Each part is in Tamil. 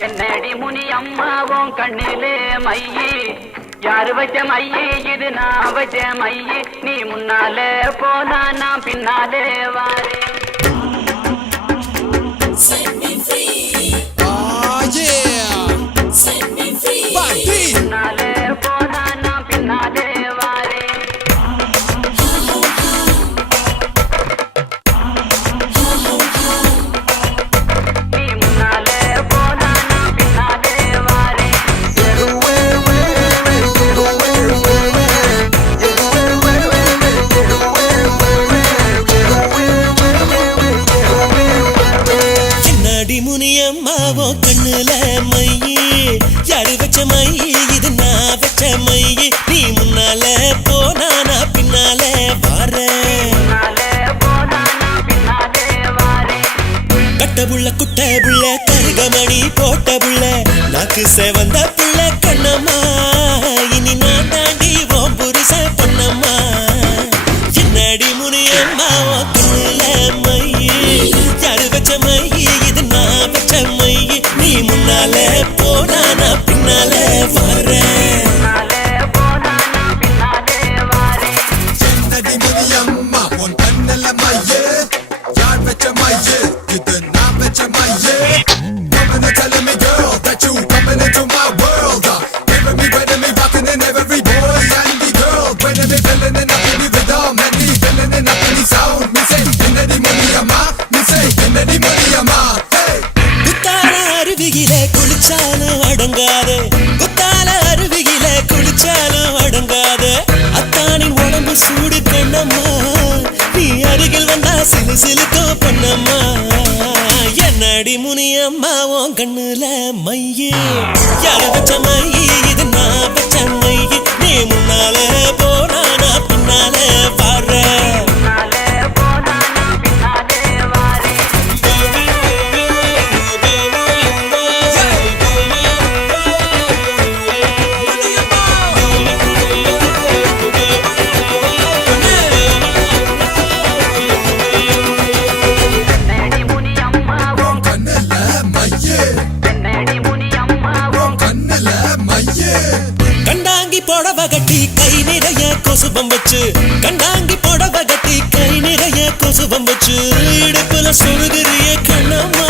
என்னடி முனி அம்மாவும் கண்ணிலே மையி யாரு வச்ச மையி இது நான் வச்ச மையி நீ முன்னாலே போனா நான் பின்னாலே வாரே முன்னாலே போனா நான் பின்னாலே வாரே நீ முன்னாலே போனா நான் பின்னாலே வாரே என்னடி முனியம்மாவோ கண்ணுல மையி யாரு வச்ச மையி இது நான் வச்ச மையி நீ முன்னால போனா நான் பின்னால வாரேன் முன்னாலே போனா நான் பின்னாலே வாரே கட்ட புள்ள குட்ட புள்ள கருகமணி போட்ட புள்ள நாக்கு சேவந்த புள்ள கண்ணம்மா இனி நான் தாண்டி ஓம் புருஷ பொன்னம்மா என்னடி முனியம்மாவோ கண்ணுல மையி யாரு வச்ச மையி இது நான் வச்ச மையி நீ முன்னால போனா நான் பின்னால வாரேன் முன்னாலே போனா நான் பின்னாலே வாரே என்னடி முனியம்மா உன் கண்ணுல மையே யார் வச்ச மையே இது நான் வச்ச மையே Coming and telling me girl that you coming into my world Giving me winning me rocking in every boy and the girl Winning me filling it up in the rhythm and me filling it up in the sound Me say என்னடி முனியம்மா me say என்னடி முனியம்மா hey குத்தால அருவியில குளிச்சாலும் அடங்காது குத்தால அருவியில குளிச்சாலும் அடங்காது அத்தானின் உடம்பு சூடு கண்ணம்மா நீ அருகில் வந்தா சிலு சிலுக்கோ பொன்னம்மா என்னடி முனியம்மா உன் கண்ணுல மையே யார வச்ச மையி இது நான் வச்ச மையி நீ முன்னால போனா நான் பின்னால வாரேன் முன்னாலே போனா நான் பின்னாலே வாரே என்னடி முனி அம்மாவும் கண்ணுல மையே என்னடி முனி அம்மாவும் கண்ணுல மையே கண்டாங்கி போடவ கட்டி கை நிறைய கொசுபம் வச்சு கண்டாங்கி போடவ கட்டி கை நிறைய கொசுபம் வச்சு இடுப்புல சொருகிறிய கண்ணம்மா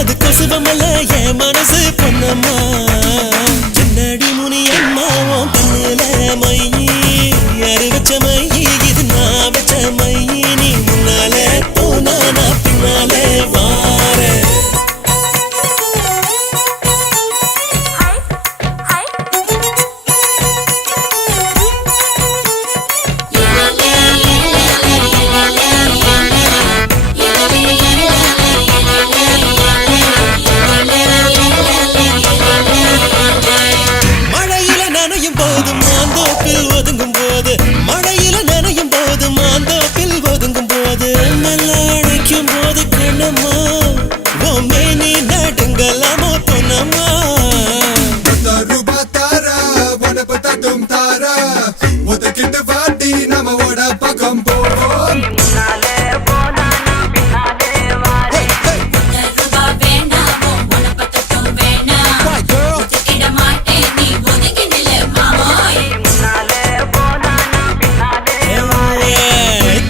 அது கொசுபம் அல்ல என் மனசு பொன்னம்மா என்னடி முனியம்மா உன் கண்ணுல மையி யாரு வச்ச மையி இது நான் வச்ச மையி நீ முன்னால போனா நான் பின்னால வாரேன் மழையில நனையும் போது மாந்தோப்பில் ஒதுங்கும் போது மழையில நனையும் போது மாந்தோப்பில் ஒதுங்கும் போது மெல்ல அழைக்கும் போது கண்ணம்மா ஓமே நீ நடுங்கலாமோ பொன்னம்மா ரூபா தாரா உனப்பு தட்டும் தாரா ஒதுக்கிட்டு வாட்டி நம்மோட பக்கம் போவோம் நீ முன்னாலே போனா நான் பின்னாலே வாரே ரூபா வேணாமோ உனப்பட்டட்டும் வேணாம் ஒதுக்கிட மாட்டேன் நீ ஒதுக்கி நில்லு மாமோய் நீ முன்னாலே போனா நான் பின்னாலே வாரே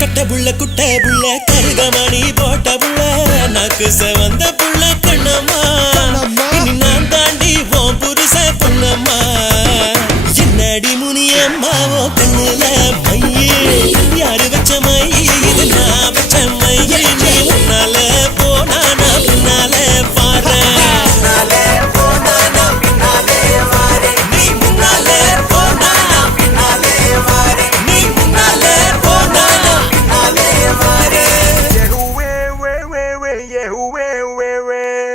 கட்ட புள்ள குட்ட புள்ள கருகமணி போட்ட புள்ள நாக்கு